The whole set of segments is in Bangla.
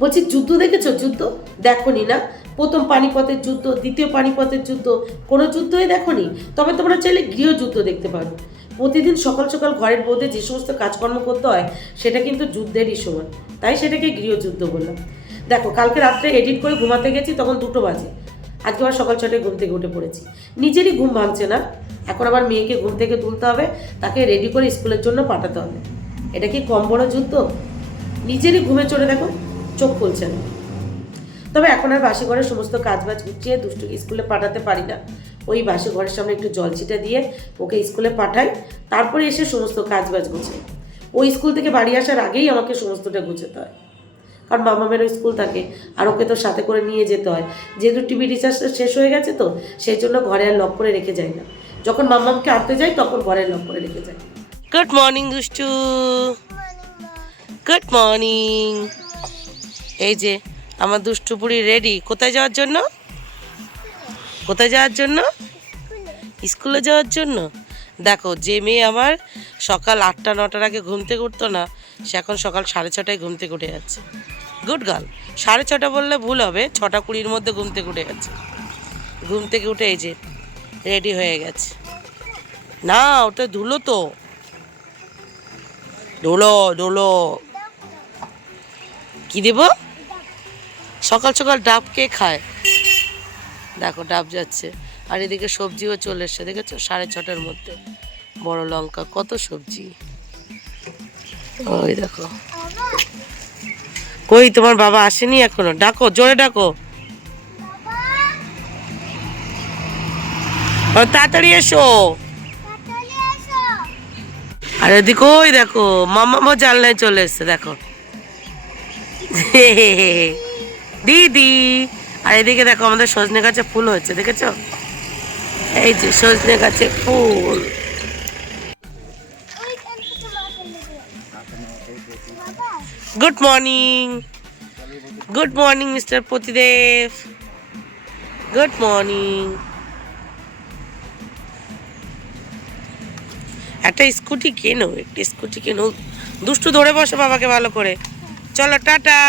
বলছি যুদ্ধ দেখেছো? যুদ্ধ দেখোনি না? প্রথম পানিপথের যুদ্ধ, দ্বিতীয় পানিপথের যুদ্ধ, কোনো যুদ্ধই দেখোনি? তবে তোমরা চাইলে গৃহযুদ্ধ দেখতে পারো। প্রতিদিন সকাল সকাল ঘরের মধ্যে যে সমস্ত কাজকর্ম করতে হয় সেটা কিন্তু যুদ্ধেরই সমান, তাই সেটাকে গৃহযুদ্ধ বললাম। দেখো, কালকে রাত্রে এডিট করে ঘুমাতে গেছি, তখন 2টো বাজে। আজকে আবার সকাল 6টায় ঘুম থেকে উঠে পড়েছি। নিজেরই ঘুম ভাঙছে না, এখন আবার মেয়েকে ঘুম থেকে তুলতে হবে, তাকে রেডি করে স্কুলের জন্য পাঠাতে হবে। এটা কি কম বড় যুদ্ধ? নিজেরই ঘুমে চড়ে দেখো চোখ খুলছে না। তবে এখন আর বাসি ঘরের সমস্ত কাজবাজ গুছিয়ে দুষ্টুকে স্কুলে পাঠাতে পারি না। ওই বাসি ঘরের সামনে একটু জল ছিটা দিয়ে ওকে স্কুলে পাঠাই, তারপরে এসে সমস্ত কাজবাজ গুছাই। ওই স্কুল থেকে বাড়ি আসার আগেই আমাকে সমস্তটা গুছাতে হয়, কারণ মামামেরও স্কুল থাকে, আর ওকে তো সাথে করে নিয়ে যেতে হয়। যেহেতু টিভি রিচার্জটা শেষ হয়ে গেছে, তো সেই জন্য ঘরে আর লক করে রেখে যাই না। যখন মামামকে আনতে যাই তখন ঘরে লক করে রেখে যাই। গুড মর্নিং দুষ্টু, গুড মর্নিং। এই যে আমার দুষ্টু বুড়ি রেডি কোথায় যাওয়ার জন্য? কোথায় যাওয়ার জন্য? স্কুলে যাওয়ার জন্য। দেখো, যে মেয়ে আমার সকাল 8টা 9টার আগে ঘুম থেকে উঠতো না, সে এখন সকাল 6:30টায় ঘুম থেকে উঠে যাচ্ছে। Good girl. 6:30 বললে ভুল হবে, 6টা 20-র মধ্যে ঘুম থেকে উঠে গেছে। ঘুম থেকে উঠে এই যে রেডি হয়ে গেছে। না, ওটা ধুলো তো, ধুলো ধুলো। কি দেব? সকাল সকাল ডাব কে খায়? দেখো ডাব যাচ্ছে, আর এদিকে সবজিও চলে এসছে, দেখেছো? 6:30টার মধ্যে বড় লঙ্কা, কত সবজি। ওই দেখো। কই তোমার বাবা আসেনি এখনো? ডাকো, জোরে ডাকো, তাড়াতাড়ি এসো। আর এদিকে ওই দেখো মামা জানলায় চলে এসছে, দেখো দিদি। আর এদিকে দেখো আমাদের সজনে গাছে ফুল হচ্ছে, দেখেছো? এই যে সজনে গাছে ফুল। Good morning, good morning mister Pratidev, good morning. একটা স্কুটি কেনো, একটা স্কুটি কেনো। দুষ্টু ধরে বসো বাবাকে ভালো করে। চলো টাটা।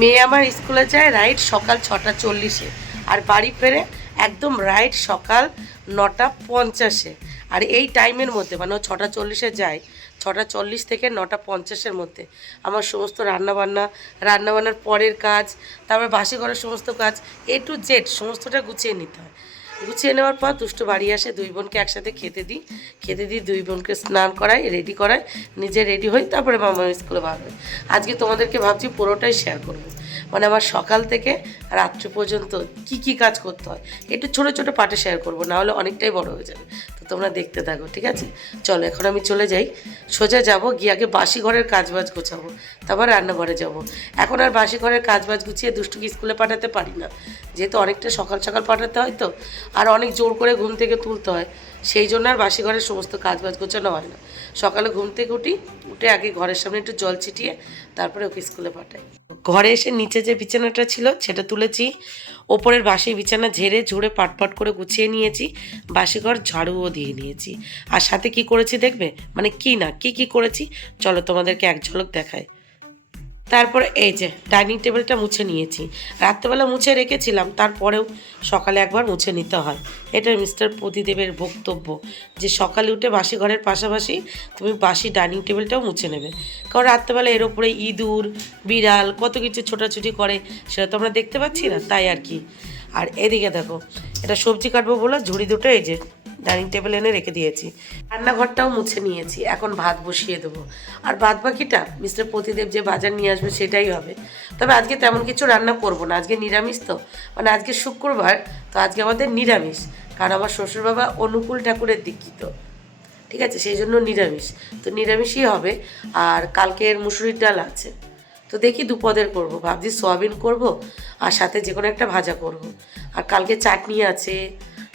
মেয়ে আমার স্কুলে যায় রাইট সকাল 6:40-এ, আর বাড়ি ফেরে একদম রাইট সকাল 9:50-এ। আর এই টাইমের মধ্যে, মানে ও 6:40-এ যায়, 6:40 থেকে 9:50-এর মধ্যে আমার সমস্ত রান্নাবান্নার পরের কাজ, তারপর বাসি ঘরের সমস্ত কাজ, A to Z সমস্তটা গুছিয়ে নিতে হয়। গুছিয়ে নেওয়ার পর দুষ্টু বাড়ি আসে, 2 বোনকে একসাথে খেতে দিই 2 বোনকে স্নান করাই, রেডি করাই, নিজে রেডি হই, তারপরে মামা স্কুলে বার হয়। আজকে তোমাদেরকে ভাবছি পুরোটাই শেয়ার করবো, মানে আমার সকাল থেকে রাত্রি পর্যন্ত কি কি কাজ করতে হয় একটু ছোটো ছোটো পার্টে শেয়ার করবো, না হলে অনেকটাই বড় হয়ে যাবে। তো তোমরা দেখতে থাকো, ঠিক আছে? চলো এখন আমি চলে যাই, সোজা যাব গিয়ে আগে বাসি ঘরের কাজবাজ গোছাবো, তারপর রান্নাঘরে যাব। এখন আর বাসি ঘরের কাজবাজ গুছিয়ে দুষ্টুকে স্কুলে পাঠাতে পারি না, যেহেতু অনেকটা সকাল সকাল পাঠাতে হয়, তো আর অনেক জোর করে ঘুম থেকে তুলতে হয়, সেই জন্য আর বাসি ঘরের সমস্ত কাজবাজ গোছানো হয় না। সকালে ঘুম থেকে উঠে আগে ঘরের সামনে একটু জল ছিটিয়ে তারপরে ওকে স্কুলে পাঠাই। ঘরে এসে নিচে যে বিছানাটা ছিল সেটা তুলেছি, ওপরের বাসি বিছানা ঝেড়ে ঝুড়ে পাটপাট করে গুছিয়ে নিয়েছি, বাসি ঘর ঝাড়ুও দিয়ে নিয়েছি। আর সাথে কি করেছি দেখবে, মানে কি করেছি, চলো তোমাদেরকে এক ঝলক দেখাই। তারপরে এই যে ডাইনিং টেবিলটা মুছে নিয়েছি, রাত্রেবেলা মুছে রেখেছিলাম, তারপরেও সকালে একবার মুছে নিতে হয়। এটা মিস্টার প্রদীদেবের বক্তব্য যে সকালে উঠে বাসি ঘরের পাশাপাশি তুমি বাসি ডাইনিং টেবিলটাও মুছে নেবে, কারণ রাত্রেবেলা এর ওপরে ইঁদুর বিড়াল কত কিছু ছোটাছুটি করে, সেটা তো আমরা দেখতে পাচ্ছি না, তাই আর কি। আর এদিকে দেখো, এটা সবজি কাটবো বলে ঝুড়ি দুটো এই যে ডাইনিং টেবিল এনে রেখে দিয়েছি, রান্নাঘরটাও মুছে নিয়েছি, এখন ভাত বসিয়ে দেবো। আর বাদ বাকিটা মিস্টার প্রতিদেব যে বাজার নিয়ে আসবে সেটাই হবে। তবে আজকে তেমন কিছু রান্না করব না, আজকে নিরামিষ, তো মানে আজকে শুক্রবার, তো আজকে আমাদের নিরামিষ, কারণ আমার শ্বশুরবাবা অনুকূল ঠাকুরের দীক্ষিত, ঠিক আছে? সেই জন্য নিরামিষ, তো নিরামিষই হবে। আর কালকের মুসুরির ডাল আছে, তো দেখি দুপদের করব, ভাবছি সোয়াবিন করব আর সাথে যে কোনো একটা ভাজা করব। আর কালকে চাটনি আছে,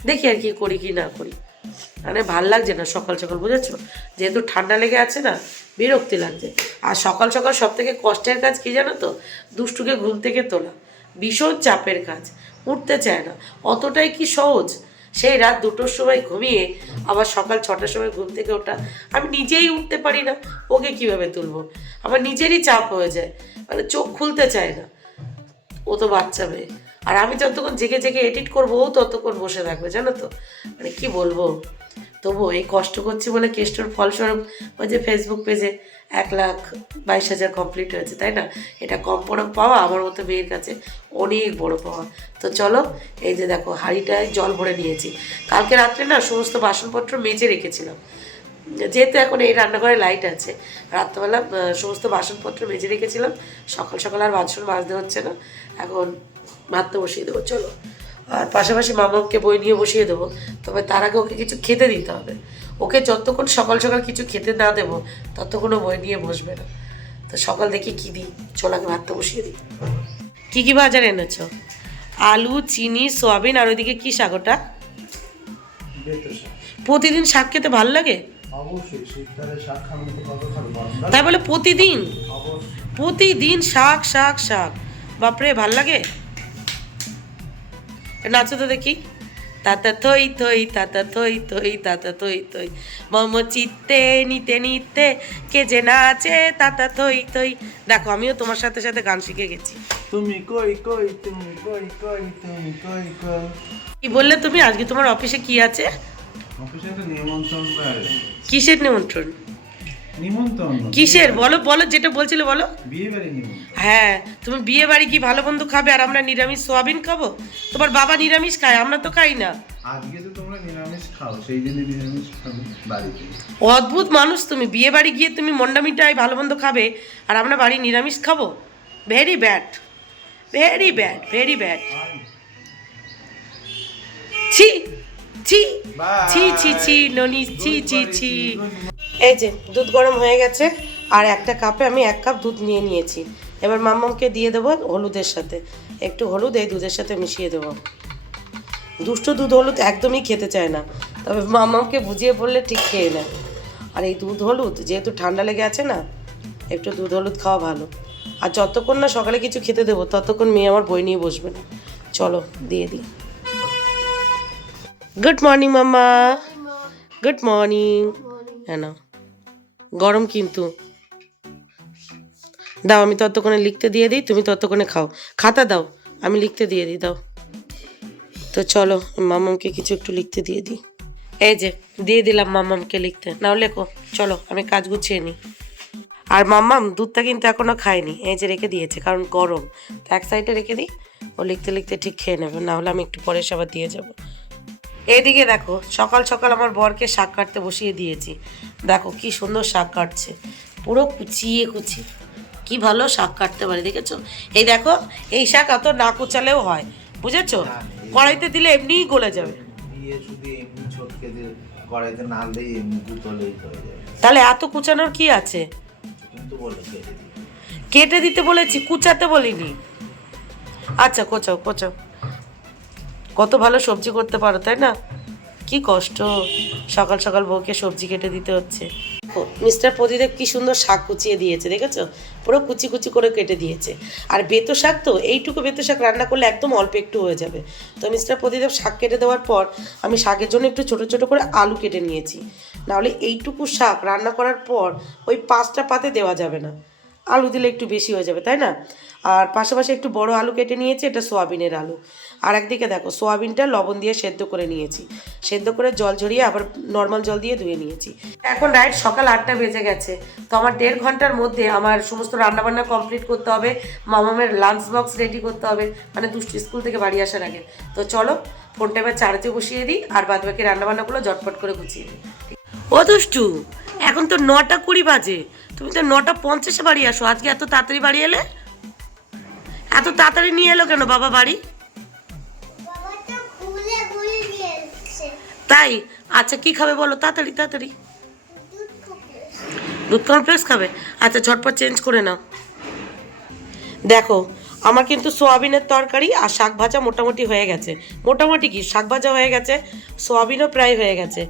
দেখি আর কি করি কি না করি, মানে ভাল লাগছে না সকাল সকাল, বুঝেছো? যেহেতু ঠান্ডা লেগে আছে না, বিরক্তি লাগছে। আর সকাল সকাল সব থেকে কষ্টের কাজ কি জানো তো? দুষ্টুকে ঘুম থেকে তোলা, ভীষণ চাপের কাজ, উঠতে চায় না, অতটাই কি সহজ সেই রাত 2টোর সময় ঘুমিয়ে আবার সকাল 6টার সময় ঘুম থেকে ওঠা, আমি নিজেই উঠতে পারি না, ওকে কিভাবে তুলবো? আমার নিজেরই চাপ হয়ে যায়, মানে চোখ খুলতে চায় না। ও তো বাচ্চা মেয়ে, আর আমি যতক্ষণ জেগে জেগে এডিট করবো ও ততক্ষণ বসে থাকবে, জানো তো, মানে কি বলবো। তবু এই কষ্ট করছি বলে কেষ্টর ফলস্বরূপ ওই যে ফেসবুক পেজে 1,22,000 কমপ্লিট হয়েছে, তাই না? এটা কম বড় পাওয়া আমার মতো মেয়ের কাছে অনেক বড় পাওয়া। তো চলো, এই যে দেখো হাঁড়িটায় জল ভরে নিয়েছি। কালকে রাত্রে না সমস্ত বাসনপত্র মেজে রেখেছিলাম, যেহেতু এখন এই রান্নাঘরে লাইট আছে, রাত্রেবেলা সমস্ত বাসনপত্র মেজে রেখেছিলাম। সকাল সকাল আর বাসন মাজতে হচ্ছে না, এখন ভাত বসিয়ে দেবো চলো। আর পাশাপাশি মামাকে বই নিয়ে বসিয়ে দেবো, তবে তার আগে ওকে কিছু খেতে দিতে হবে। ওকে যতক্ষণ সকাল সকাল কিছু খেতে না দেবো ততক্ষণ ও বই নিয়ে বসবে না। তো সকাল দেখি কী দিই, চলাকে ভাতটা বসিয়ে দিই। কী কী বাজার এনেছো? আলু, চিনি, সয়াবিন, আর ওইদিকে কী শাক ওটা? প্রতিদিন শাক খেতে ভালো লাগে? তাই বলে প্রতিদিন প্রতিদিন শাক শাক শাক, বাপরে ভাল লাগে। নাচো তো দেখি। তাতা থই থই তাতা থই থই তাতা থই থই, মম চিত্তে নিতে নিতে কে যে নাচে তাতা থই থই। দেখো আমিও তোমার সাথে সাথে গান শিখে গেছি। তুমি কই কই তুমি কই কই তুমি কই কই। কি বললে তুমি? আজকে তোমার অফিসে কি আছে? অফিসে একটা নিমন্ত্রণ। কিসের নিমন্ত্রণ? নিমন্ত্রণ কিসের বলো বলো, যেটা বলছিলে বলো। বিয়ে বাড়ি নিমন্ত্রণ। হ্যাঁ, তুমি বিয়ে বাড়ি কি ভালো বন্ধু খাবে আর আমরা নিরামিষ সোয়াবিন খাবো? তোমার বাবা নিরামিষ খায়, আমরা তো খাই না। আজকে তো তোমরা নিরামিষ খাও, সেই জন্য নিরামিষ খাবে বাড়িতে। অদ্ভুত মানুষ তুমি, বিয়ে বাড়ি গিয়ে তুমি মন্ডা মিঠাই ভালো মন্দ খাবে আর আমরা বাড়ি নিরামিষ খাবো? Very bad, very bad, very bad. ছি ছি ছি ছি ছি ননি, ছি ছি ছি। এই যে দুধ গরম হয়ে গেছে, আর একটা কাপে আমি 1 কাপ দুধ নিয়ে নিয়েছি। এবার মাম্মামকে দিয়ে দেবো হলুদের সাথে, একটু হলুদ এই দুধের সাথে মিশিয়ে দেবো। দুষ্ট দুধ হলুদ একদমই খেতে চায় না, তবে মাম্মামকে বুঝিয়ে বললে ঠিক খেয়ে নেয়। আর এই দুধ হলুদ যেহেতু ঠান্ডা লেগে আছে না, একটু দুধ হলুদ খাওয়া ভালো। আর যতক্ষণ না সকালে কিছু খেতে দেবো ততক্ষণ মেয়ে আমার বই নিয়ে বসবে না। চলো দিয়ে দিই। গুড মর্নিং মাম্মা। Good morning. হ্যাঁ না, গরম কিন্তু। দাও আমি ততক্ষণে লিখতে দিয়ে দিই, তুমি ততক্ষণে খাও। খাতা দাও, আমি লিখতে দিয়ে দিই, দাও। তো চলো মামামকে কিছু একটু লিখতে দিয়ে দিই। এই যে দিয়ে দিলাম মামামকে লিখতে, নাও লেখো। চলো আমি কাজ গুছিয়ে নিই। আর মাম্মাম দুধটা কিন্তু এখনও খায়নি, এই যে রেখে দিয়েছে কারণ গরম, তো এক সাইডে রেখে দিই, ও লিখতে লিখতে ঠিক খেয়ে নেবে, না হলে আমি একটু পরে এসে আবার দিয়ে যাবো। এইদিকে দেখো সকাল সকাল আমার বরকে শাক কাটতে বসিয়ে দিয়েছি। দেখো কি সুন্দর শাক কাটছে, পুরো কুচিয়ে কুচি, কি ভালো শাক কাটতে পারে দেখেছো? এই দেখো এই শাক অত না কুচালেও হয়, বুঝেছো? কড়াইতে দিলে এমনিই গলে যাবে। তাহলে এত কুচানোর কি আছে? কেটে দিতে বলেছি, কুচাতে বলিনি। আচ্ছা কোচাও কোচাও। কত ভালো সবজি করতে পারো তাই না? কি কষ্ট সকাল সকাল বউকে সবজি কেটে দিতে হচ্ছে। মিস্টার প্রদীপ কি সুন্দর শাক কুচিয়ে দিয়েছে দেখেছো, পুরো কুচি কুচি করে কেটে দিয়েছে। আর বেতো শাক তো এইটুকু বেতো শাক রান্না করলে একদম অল্প একটু হয়ে যাবে। তো মিস্টার প্রদীপ শাক কেটে দেওয়ার পর আমি শাকের জন্য একটু ছোট ছোট করে আলু কেটে নিয়েছি, নাহলে এইটুকু শাক রান্না করার পর ওই 5টা পাতে দেওয়া যাবে না, আলু দিলে একটু বেশি হয়ে যাবে তাই না? আর পাশাপাশি একটু বড় আলু কেটে নিয়েছি, এটা সোয়াবিনের আলু। আর একদিকে দেখো সোয়াবিনটা লবণ দিয়ে সেদ্ধ করে নিয়েছি, সেদ্ধ করে জল ঝরিয়ে আবার নর্মাল জল দিয়ে ধুয়ে নিয়েছি। এখন রাইট সকাল 8টা বেজে গেছে, তো আমার 1.5 ঘন্টার মধ্যে আমার সমস্ত রান্নাবান্না কমপ্লিট করতে হবে, মামামের লাঞ্চ বক্স রেডি করতে হবে, মানে দুষ্টু স্কুল থেকে বাড়ি আসার আগে। তো চলো ফোনটা এবার চার্জে বসিয়ে দিই আর বাদ বাকি রান্নাবান্নাগুলো ঝটপট করে গুছিয়ে দিই। ও দুষ্টু, এখন তো 9টা 20 বাজে, তুমি তো 9টা 50-এ বাড়ি আসো, আজকে এত তাড়াতাড়ি বাড়ি এলে? এত তাড়াতাড়ি নিয়ে এলো কেন বাবা বাড়ি? তাই? আচ্ছা কি খাবে বলো তাড়াতাড়ি তাড়াতাড়ি। দুধ কমপ্লেক্স খাবে? আচ্ছা ঝটপট চেঞ্জ করে নাও। দেখো আমার কিন্তু সোয়াবিনের তরকারি আর শাক ভাজা মোটামুটি হয়ে গেছে, মোটামুটি কি শাক ভাজা হয়ে গেছে, সোয়াবিনও প্রায় হয়ে গেছে।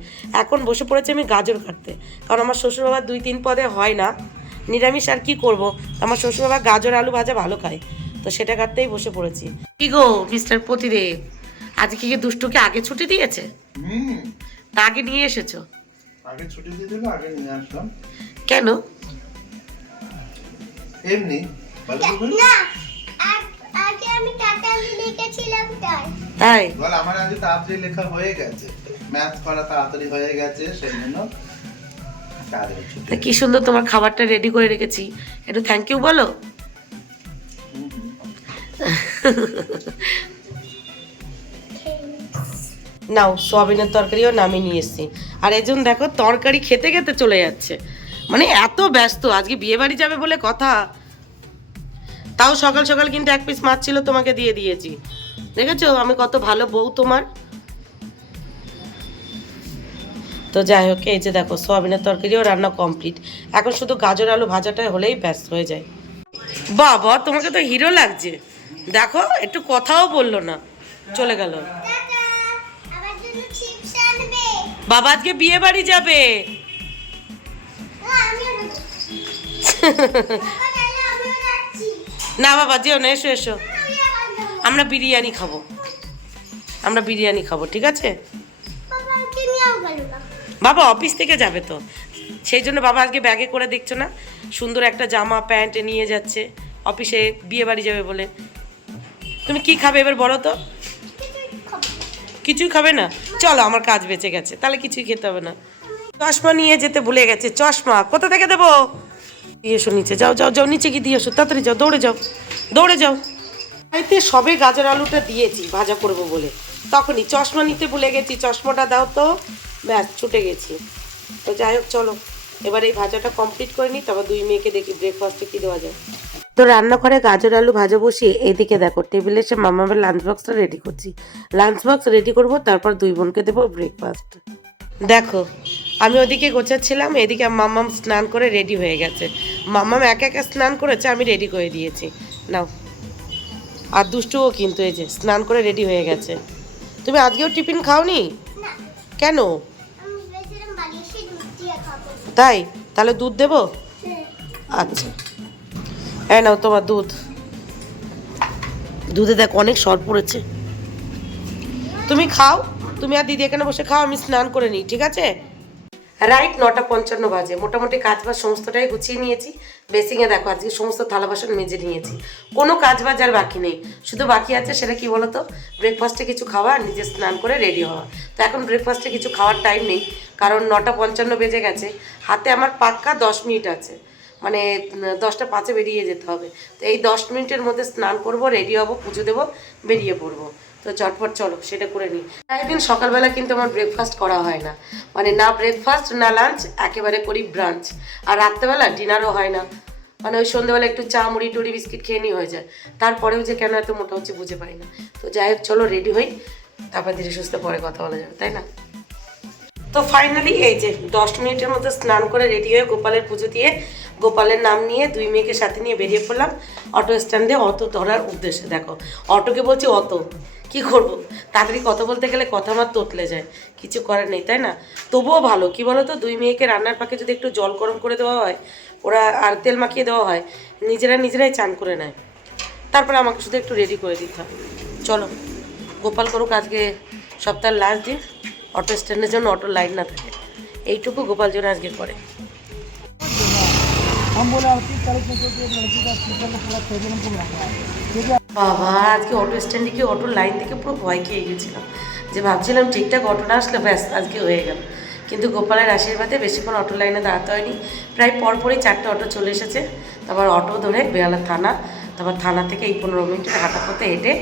এখন বসে পড়েছি আমি গাজর কাটতে, কারণ আমার শ্বশুরবাবা 2-3 পদে হয় না নিরামিষ, আর কি করব, আমার শ্বশুরবাবা গাজর আলু ভাজা ভালো খায়, তো সেটা কাটতেই বসে পড়েছি। কি গো মিস্টার প্রতিদেব, আজকে কি দুষ্টুকে আগে ছুটি দিয়েছে? হুম, না আগে নিয়ে এসেছো? আগে ছুটি দিয়ে দিল, আগে নিয়ে আসলাম। কেন? এমনি ভালো করে না আগে আমি টাটা লিখেছিলাম তাই তাই? বল, আমার আগে তাড়াতাড়ি লেখা হয়ে গেছে, ম্যাথ করা তাড়াতাড়ি হয়ে গেছে, সেই জন্য তাড়াতাড়ি ছুটি। তা কি সুন্দর তোমার খাবারটা রেডি করে রেখেছি, একটু থ্যাংক ইউ বলো। হুম, হুম। নাও সোয়াবিনের তরকারিও নামিয়ে নিয়ে এসেছি। আর এজন দেখো তরকারি খেতে খেতে চলে যাচ্ছে, মানে এত ব্যস্ত। আজকে বিয়ে বাড়ি যাবে বলে কথা, তাও সকাল সকাল কিন্তু এক পিস মাছ ছিল, তোমাকে দিয়ে দিয়েছি। দেখেছো আমি কত ভালো বউ তোমার। তো যাই হোক, এই যে দেখো সোয়াবিনের তরকারিও রান্না কমপ্লিট। এখন শুধু গাজর আলু ভাজাটা হলেই ব্যস্ত হয়ে যায়। বাবা তোমাকে তো হিরো লাগছে, দেখো একটু কথাও বললো না, চলে গেল। টাটা আমার জন্য চিপস আনবে বাবা আজকে বিয়ে বাড়ি যাবে। না আমিও নেব বাবা তাহলে আমিও যাচ্ছি না বাবা যেও না, এসো এসো, আমি আবার যাবো আমরা বিরিয়ানি খাবো, আমরা বিরিয়ানি খাবো, ঠিক আছে? বাবা কি নিয়েও গেল না বাবা অফিস থেকে যাবে তো, সেই জন্য বাবা আজকে ব্যাগে করে, দেখছো না সুন্দর একটা জামা প্যান্ট নিয়ে যাচ্ছে, অফিসে বিয়ে বাড়ি যাবে বলে। তুমি কি খাবে এবার বলো তো? কিছুই খাবো না। কিছুই খাবে না? চলো আমার কাজ বেঁচে গেছে, তাহলে কিছুই খেতে হবে না। চশমা নিয়ে যেতে ভুলে গেছে, চশমা কোথা থেকে দেবো? দিয়ে এসো নিচে, যাও যাও যাও নিচে গিয়ে দিয়ে এসো, তাড়াতাড়ি যাও, দৌড়ে যাও দৌড়ে যাও। বাড়িতে সবে গাজর আলুটা দিয়েছি ভাজা করব বলে, তখনই চশমা নিতে ভুলে গেছি, চশমাটা দাও তো, ব্যাস ছুটে গেছি। তো যাই হোক চলো, এবার এই ভাজাটা কমপ্লিট করে নিই, তারপর দুই মেয়েকে দেখি ব্রেকফাস্টে কী দেওয়া যায়। তো রান্নাঘরে গাজর আলু ভাজা বসিয়ে এদিকে দেখো টেবিলে এসে মামামের লাঞ্চ বক্সটা রেডি করছি। লাঞ্চ বক্স রেডি করব, তারপর দুই বোনকে দেবো ব্রেকফাস্ট। দেখো আমি ওদিকে গোছাচ্ছিলাম, এদিকে মাম্মাম স্নান করে রেডি হয়ে গেছে। মাম্মাম একা একা স্নান করেছে, আমি রেডি করে দিয়েছি। নাও, আর দুষ্টুও কিন্তু এই যে স্নান করে রেডি হয়ে গেছে। তুমি আজকেও টিফিন খাওনি? না কেন? আমি ভেবেছিলাম বালিশে দুধ দিয়ে খাবো তাই? তাহলে দুধ দেবো? হ্যাঁ। আচ্ছা, হ্যাঁ নাও তোমার দুধ। দুধে দেখ অনেক সর পড়েছে। তুমি খাও, তুমি আর দিদি এখানে বসে খাও, আমি স্নান করে নিই, ঠিক আছে? রাইট 9:55 বাজে, মোটামুটি কাজ বাজ সমস্তটাই গুছিয়ে নিয়েছি। বেসিংয়ে দেখো আজকে সমস্ত থালা বাসন মেজে নিয়েছি, কোনো কাজ বাজ আর বাকি নেই। শুধু বাকি আছে সেটা কি বলো তো, ব্রেকফাস্টে কিছু খাওয়া, নিজে স্নান করে রেডি হওয়া। তো এখন ব্রেকফাস্টে কিছু খাওয়ার টাইম নেই, কারণ 9:55 বেজে গেছে, হাতে আমার পাক্কা 10 মিনিট আছে, মানে 10টা 5-এ বেরিয়ে যেতে হবে। তো এই 10 মিনিটের মধ্যে স্নান করব, রেডি হব, পুজো দেবো, বেরিয়ে পড়বো। তো চটপট চলো সেটা করে নিই। একদিন সকালবেলা কিন্তু আমার ব্রেকফাস্ট করা হয় না, মানে না ব্রেকফাস্ট না লাঞ্চ, একেবারে করি ব্রাঞ্চ। আর রাত্রেবেলা ডিনারও হয় না, মানে ওই সন্ধ্যেবেলা একটু চা মুড়ি টুড়ি বিস্কিট খেয়ে নিয়ে হয়ে যায়। তারপরেও যে কেন এত মোটা হচ্ছে বুঝে পাই না। তো যাই হোক চলো রেডি হই, তারপর ধীরে সুস্থে পরে কথা বলা যাবে, তাই না? তো ফাইনালি এই যে 10 মিনিটের মধ্যে স্নান করে রেডি হয়ে গোপালের পুজো দিয়ে গোপালের নাম নিয়ে দুই মেয়েকে সাথে নিয়ে বেরিয়ে পড়লাম অটো স্ট্যান্ডে অটো ধরার উদ্দেশ্যে। দেখো অটোকে বলছি অটো, কি করব, তাড়াতাড়ি কথা বলতে গেলে কথা আমার তোতলে যায়, কিছু করার নেই, তাই না? তবুও ভালো কি বলো তো, দুই মেয়েকে রান্নার পাকে যদি একটু জল গরম করে দেওয়া হয়, ওরা আর তেল মাখিয়ে দেওয়া হয়, নিজেরাই চান করে নেয়, তারপরে আমাকে শুধু একটু রেডি করে দিতে হয়। চলো গোপাল করুক আজকে সপ্তাহের লাস্ট দিন, অটো স্ট্যান্ডের জন্য অটো লাইন না থাকে, এইটুকু গোপাল যেন আজকে করে। বাবা আজকে অটো স্ট্যান্ডে গিয়ে অটোর লাইন থেকে পুরো ভয় খেয়ে গেছিলাম, যে ভাবছিলাম ঠিকঠাক অটো না আসলে ব্যাস আজকে হয়ে গেল। কিন্তু গোপালের আশীর্বাদে বেশিক্ষণ অটো লাইনে দাঁড়াতে হয়নি, প্রায় পরপরই 4টে অটো চলে এসেছে। তারপর অটো ধরে বেহালা থানা, তারপর থানা থেকে এই 15 মিনিটের হাঁটা পথে হেঁটে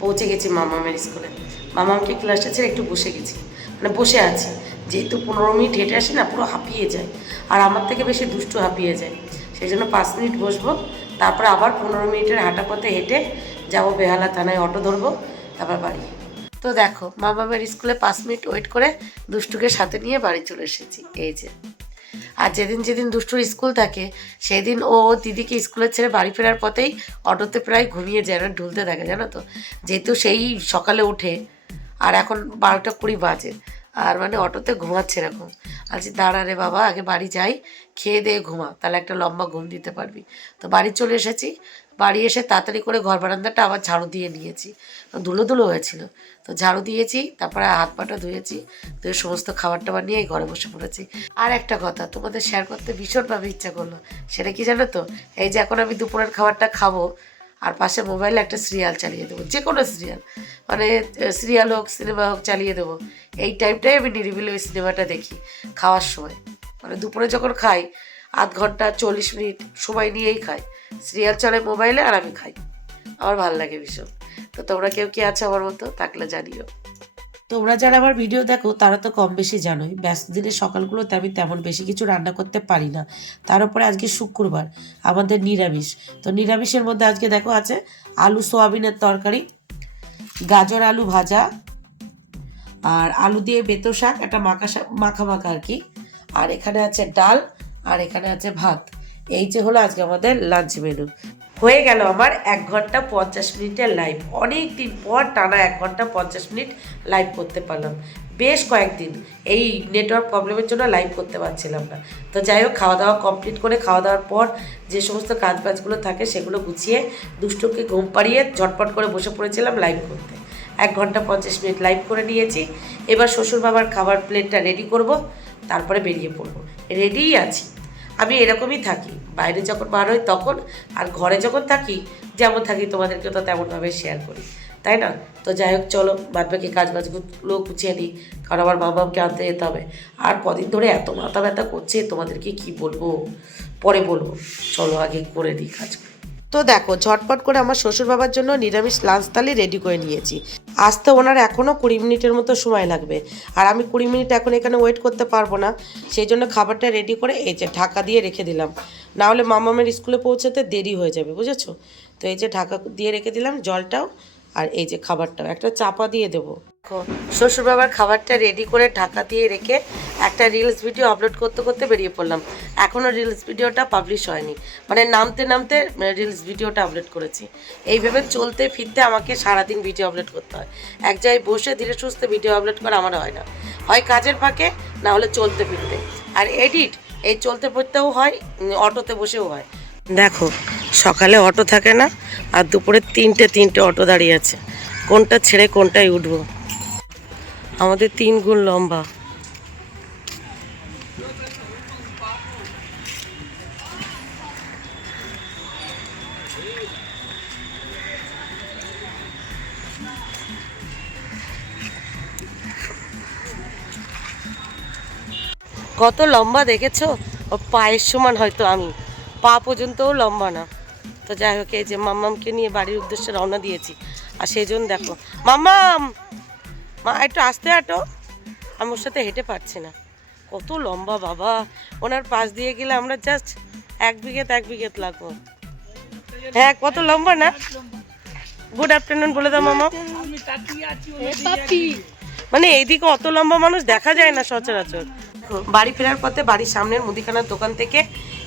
পৌঁছে গেছি মামামের স্কুলে। মামামকে ক্লাসটা ছেড়ে একটু বসে গেছি, মানে বসে আছি, যেহেতু 15 মিনিট হেঁটে আসি না, পুরো হাঁপিয়ে যায়, আর আমার থেকে বেশি দুষ্টু হাঁপিয়ে যায়, সেই জন্য 5 মিনিট বসবো, তারপর আবার 15 মিনিটের হাঁটা পথে হেঁটে যাবো বেহালা থানায়, অটো ধরবো, তারপর বাড়ি। তো দেখো মামামের স্কুলে 5 মিনিট ওয়েট করে দুষ্টুকে সাথে নিয়ে বাড়ি চলে এসেছি, এই যে। আর যেদিন যেদিন দুষ্টুর স্কুল থাকে সেদিন ও দিদিকে স্কুলে ছেড়ে বাড়ি ফেরার পথেই অটোতে প্রায় ঘুমিয়ে যায়, না ঢুলতে থাকে, জানো তো, যেহেতু সেই সকালে উঠে, আর এখন 12টা 20 বাজে, আর মানে অটোতে ঘুমাচ্ছে এরকম। আজ দাঁড়া রে বাবা, আগে বাড়ি যাই, খেয়ে দিয়ে ঘুমা, তাহলে একটা লম্বা ঘুম দিতে পারবি। তো বাড়ি চলে এসেছি, বাড়ি এসে তাড়াতাড়ি করে ঘর বারান্দাটা আবার ঝাড়ু দিয়ে নিয়েছি, ধুলো ধুলো হয়েছিল। তো ঝাড়ু দিয়েছি, তারপরে হাত পাটা ধুয়েছি, তো সমস্ত খাবার টাবার নিয়ে এই ঘরে বসে পড়েছি। আর একটা কথা তোমাদের শেয়ার করতে ভীষণভাবে ইচ্ছা করলো, সেটা কি জানো তো? এই যে এখন আমি দুপুরের খাবারটা খাবো, আর পাশে মোবাইলে একটা সিরিয়াল চালিয়ে দেবো, যে কোনো সিরিয়াল, মানে সিরিয়াল হোক সিনেমা হোক চালিয়ে দেবো। এই টাইমটাই আমি নিরিবিলি ওই সিনেমাটা দেখি খাওয়ার সময়। মানে দুপুরে যখন খাই 0.5 ঘন্টা 40 মিনিট সময় নিয়েই খাই, সিরিয়াল চলে মোবাইলে আর আমি খাই। আমার ভালো লাগে ভীষণ। তো তোমরা কেউ কি আছো আমার মতো? থাকলে জানিও। তোমরা যারা আমার ভিডিও দেখো তারা তো কম বেশি জানোই, ব্যস্ত দিনের সকালগুলোতে আমি তেমন বেশি কিছু রান্না করতে পারি না। তার উপরে আজকে শুক্রবার, আমাদের নিরামিষ। তো নিরামিষের মধ্যে আজকে দেখো আছে আলু সোয়াবিনের তরকারি, গাজর আলু ভাজা, আর আলু দিয়ে বেতো শাক, একটা মাখা মাখা আর কি, আর এখানে আছে ডাল, আর এখানে আছে ভাত। এই যে হলো আজকে আমাদের লাঞ্চ মেনু। হয়ে গেল আমার 1 ঘন্টা 50 মিনিটের লাইভ। অনেক দিন পর টানা 1 ঘন্টা 50 মিনিট লাইভ করতে পারলাম। বেশ কয়েকদিন এই নেটওয়ার্ক প্রবলেমের জন্য লাইভ করতে পারছিলাম না। তো যাই হোক, খাওয়া দাওয়া কমপ্লিট করে খাওয়া দাওয়ার পর যে সমস্ত কাজবাজগুলো থাকে সেগুলো গুছিয়ে দুষ্টুকে ঘুম পাড়িয়ে ঝটপট করে বসে পড়েছিলাম লাইভ করতে। 1 ঘন্টা 50 মিনিট লাইভ করে নিয়েছি। এবার শ্বশুর বাবার খাবার প্লেটটা রেডি করব, তারপরে বেরিয়ে পড়বো। রেডিই আছি, আমি এরকমই থাকি, বাইরে যখন বার হই তখন, আর ঘরে যখন থাকি যেমন থাকি তোমাদেরকে তো তেমনভাবে শেয়ার করি, তাই না? তো যাই হোক, চলো বাদবাকি কাজবাজগুলো গুছিয়ে নিই, কারণ আমার মামাকে আনতে যেতে হবে। আর কদিন ধরে এত মাথা ব্যথা করছে, তোমাদেরকে কি বলবো, পরে বলবো। চলো আগে করে দিই কাজগুলো। তো দেখো, ঝটপট করে আমার শ্বশুর বাবার জন্য নিরামিষ লাঞ্চ থালি রেডি করে নিয়েছি। আসতে ওনার এখনও 20 মিনিটের মতো সময় লাগবে, আর আমি 20 মিনিট এখন এখানে ওয়েট করতে পারবো না। সেই জন্য খাবারটা রেডি করে এই যে ঢাকা দিয়ে রেখে দিলাম, না হলে মামামের স্কুলে পৌঁছাতে দেরি হয়ে যাবে, বুঝেছো? তো এই যে ঢাকা দিয়ে রেখে দিলাম জলটাও, আর এই যে খাবারটাও একটা চাপা দিয়ে দেবো। শ্বশুর বাবার খাবারটা রেডি করে ঢাকা দিয়ে রেখে একটা রিলস ভিডিও আপলোড করতে করতে বেরিয়ে পড়লাম। এখনও রিলস ভিডিওটা পাবলিশ হয়নি, মানে নামতে নামতে রিলস ভিডিওটা আপলোড করেছি। এইভাবে চলতে ফিরতে আমাকে সারাদিন ভিডিও আপলোড করতে হয়। এক জায়গায় বসে ধীরে সুস্থে ভিডিও আপলোড করা আমার হয় না, হয় কাজের ফাঁকে, না হলে চলতে ফিরতে। আর এডিট এই চলতে ফিরতেও হয়, অটোতে বসেও হয়। দেখো, সকালে অটো থাকে না, আর দুপুরে তিনটে অটো দাঁড়িয়ে আছে, কোনটা ছেড়ে কোনটায় উঠবো। আমাদের 3 গুণ লম্বা। কত লম্বা দেখেছো? ও পায়ের সমান, হয়তো আমি পা পর্যন্তও লম্বা না। তো যাই হোক, এই যে মাম্মামকে নিয়ে বাড়ির উদ্দেশ্যে রওনা দিয়েছি। আর সেই জন্য দেখো, মাম্মাম মা একটু আস্তে হাঁটো, আমি ওর সাথে হেঁটে পারছি না, কত লম্বা বাবা। ওনার পাশ দিয়ে গেলে আমরা জাস্ট 1 বিঘেত লাগবো। হ্যাঁ, কত লম্বা না? গুড আফটারনুন বলে দাও মামা। মানে এইদিকে অত লম্বা মানুষ দেখা যায় না সচরাচর। বাড়ি ফেরার পথে বাড়ির সামনের মুদিখানার দোকান থেকে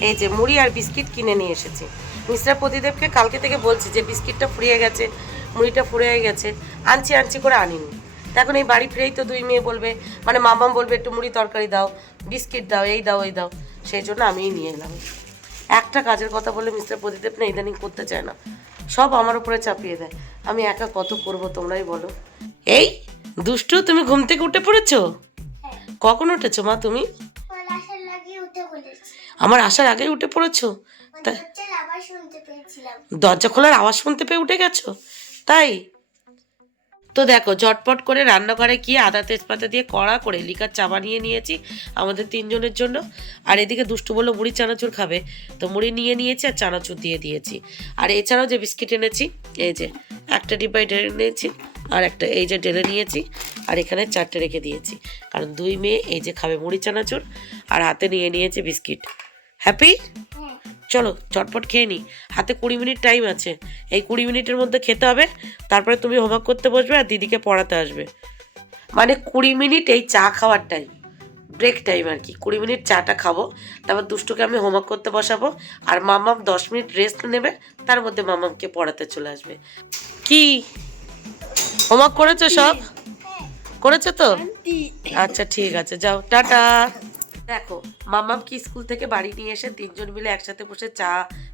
এই যে মুড়ি আর বিস্কিট কিনে নিয়ে এসেছি। মিস্টার প্রদীপকে কালকে থেকে বলছি যে বিস্কিটটা ফুরিয়ে গেছে, মুড়িটা ফুরিয়ে গেছে, আনছি করে আনিনি। তো এখন এই বাড়ি ফিরেই তো 2 মেয়ে বলবে, মানে মামাম বলবে একটু মুড়ি তরকারি দাও, বিস্কিট দাও, এই দাও ওই দাও, সেই জন্য আমিই নিয়ে এলাম। একটা কাজের কথা বলে মিস্টার প্রদীপ না ইদানিং করতে চায় না, সব আমার উপরে চাপিয়ে দেয়। আমি একা কত করব তোমরাই বলো। এই দুষ্টু, তুমি ঘুম থেকে উঠে পড়েছো? কখন উঠেছো মা তুমি? আমার আসার আগেই উঠে পড়েছো? দরজা খোলার আওয়াজ শুনতে পেয়ে উঠে গেছো, তাই? তো দেখো, ঝটপট করে রান্নাঘরে গিয়ে আদা তেজপাতা দিয়ে কড়া করে লিকার চা বানিয়ে নিয়েছি আমাদের 3 জনের জন্য। আর এদিকে দুষ্টু বললো মুড়ি চানাচুর খাবে, তো মুড়ি নিয়ে নিয়েছি আর চানাচুর দিয়ে দিয়েছি। আর এছাড়াও যে বিস্কিট এনেছি, এই যে একটা ডিব্বায় ঢেলে নিয়েছি, আর একটা এই যে ঢেলে নিয়েছি, আর এখানে 4টে রেখে দিয়েছি, কারণ 2 মেয়ে এই যে খাবে মুড়ি চানাচুর, আর হাতে নিয়ে নিয়েছে বিস্কিট। হ্যাপি? চলো চটপট খেয়ে নিই, হাতে 20 মিনিট টাইম আছে। এই 20 মিনিটের মধ্যে খেতে হবে, তারপরে তুমি হোমওয়ার্ক করতে বসবে আর দিদিকে পড়াতে আসবে। মানে 20 মিনিট এই চা খাওয়ার টাইম, ব্রেক টাইম আর কি। 20 মিনিট চাটা খাবো, তারপর দুষ্টুকে আমি হোমওয়ার্ক করতে বসাবো, আর মামাম 10 মিনিট রেস্ট নেবে, তার মধ্যে মামামকে পড়াতে চলে আসবে। কি হোমওয়ার্ক করেছো সব? করেছো তো? আচ্ছা ঠিক আছে, যাও, টাটা। দেখো মাম্মাম কি স্কুল থেকে বাড়ি নিয়ে এসে তিনজন মিলে একসাথে বসে চা,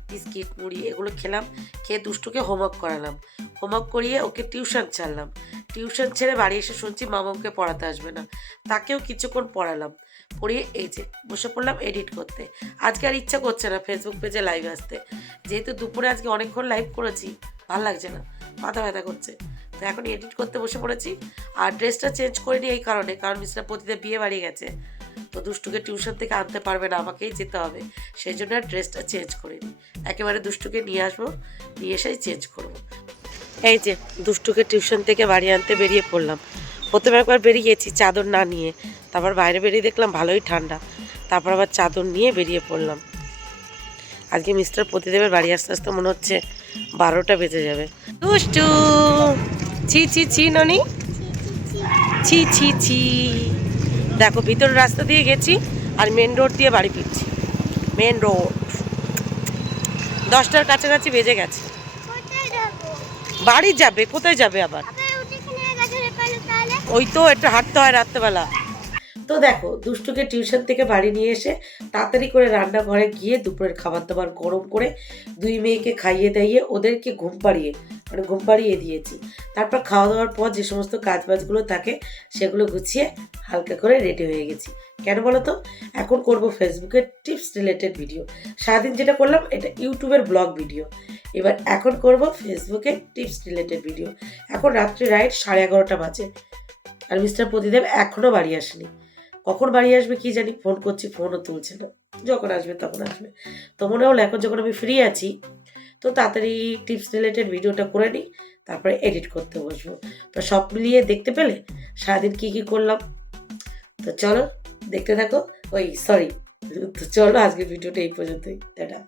বিস্কিট, মুড়ি এগুলো খেলাম। খেয়ে দুষ্টুকে হোমওয়ার্ক করালাম। হোমওয়ার্ক করিয়ে ওকে টিউশন ছাড়লাম। টিউশন ছেড়ে বাড়ি এসে শুনছি মামামকে পড়াতে আসবে না। তাকেও কিছুক্ষণ পড়ালাম। পড়িয়ে এই যে বসে পড়লাম এডিট করতে। আজকে আর ইচ্ছা করছে না ফেসবুক পেজে লাইভ আসতে, যেহেতু দুপুরে আজকে অনেকক্ষণ লাইভ করেছি, ভাল লাগছে না, মাথা ব্যথা করছে। তো এখন এডিট করতে বসে পড়েছি। আর ড্রেসটা চেঞ্জ করিনি এই কারণে, কারণ মিস্টার প্রতিদেব বিয়ে বাড়ি গেছে, তো দুষ্টুকে টিউশন থেকে আনতে পারবে না, আমাকেই যেতে হবে। সেই জন্য আর ড্রেসটা চেঞ্জ করিনি, একেবারে দুষ্টুকে নিয়ে আসবো, নিয়ে এসেই চেঞ্জ করবো। এই যে দুষ্টুকে টিউশন থেকে বাড়ি আনতে বেরিয়ে পড়লাম। প্রথমে একবার বেরিয়েছি চাদর না নিয়ে, তারপর বাইরে বেরিয়ে দেখলাম ভালোই ঠান্ডা, তারপর আবার চাদর নিয়ে বেরিয়ে পড়লাম। আজকে মিস্টার প্রতিদেবের বাড়ি আসতে আসতে মনে হচ্ছে 12টা বেজে যাবে। দুষ্টু ছি ছি ছি ননি, ছি ছি ছি। দেখো ভিতরের রাস্তা দিয়ে গেছি আর মেন রোড দিয়ে বাড়ি ফিরছি। মেন রোড 10টার কাছাকাছি বেজে গেছে। কোথায় যাবো? বাড়ি যাবে, কোথায় যাবে আবার? আবার ওখানে গেছে রেপালো তাহলে? ওই তো একটু হাঁটতে হয় রাত্রেবেলা। তো দেখো দুষ্টুকে টিউশন থেকে বাড়ি নিয়ে এসে তাড়াতাড়ি করে রান্নাঘরে গিয়ে দুপুরের খাবার দাবার গরম করে দুই মেয়েকে খাইয়ে দাইয়ে ওদেরকে ঘুম পাড়িয়ে দিয়েছি। তারপর খাওয়া দাওয়ার পর যে সমস্ত কাজবাজগুলো থাকে সেগুলো গুছিয়ে হালকা করে রেডি হয়ে গেছি। কেন বলো তো? এখন করব ফেসবুকের টিপস রিলেটেড ভিডিও। সারাদিন যেটা করলাম এটা ইউটিউবের ব্লগ ভিডিও, এবার এখন করব ফেসবুকের টিপস রিলেটেড ভিডিও। এখন রাত্রি রাইট 11:30 বাজে আর মিস্টার প্রতিদেব এখনও বাড়ি আসেনি। কখন বাড়ি আসবে কি জানি, ফোন করছি ফোনও তুলছে না। যখন আসবে তখন আসবে। তো মনে হলো এখন যখন আমি ফ্রি আছি তো তাড়াতাড়ি টিপস রিলেটেড ভিডিওটা করে নিই, তারপরে এডিট করতে বসবো। তো সব মিলিয়ে দেখতে পেলে সারাদিন কী কী করলাম। তো চলো দেখতে থাকো। তো চলো আজকের ভিডিওটা এই পর্যন্তই, টাটা।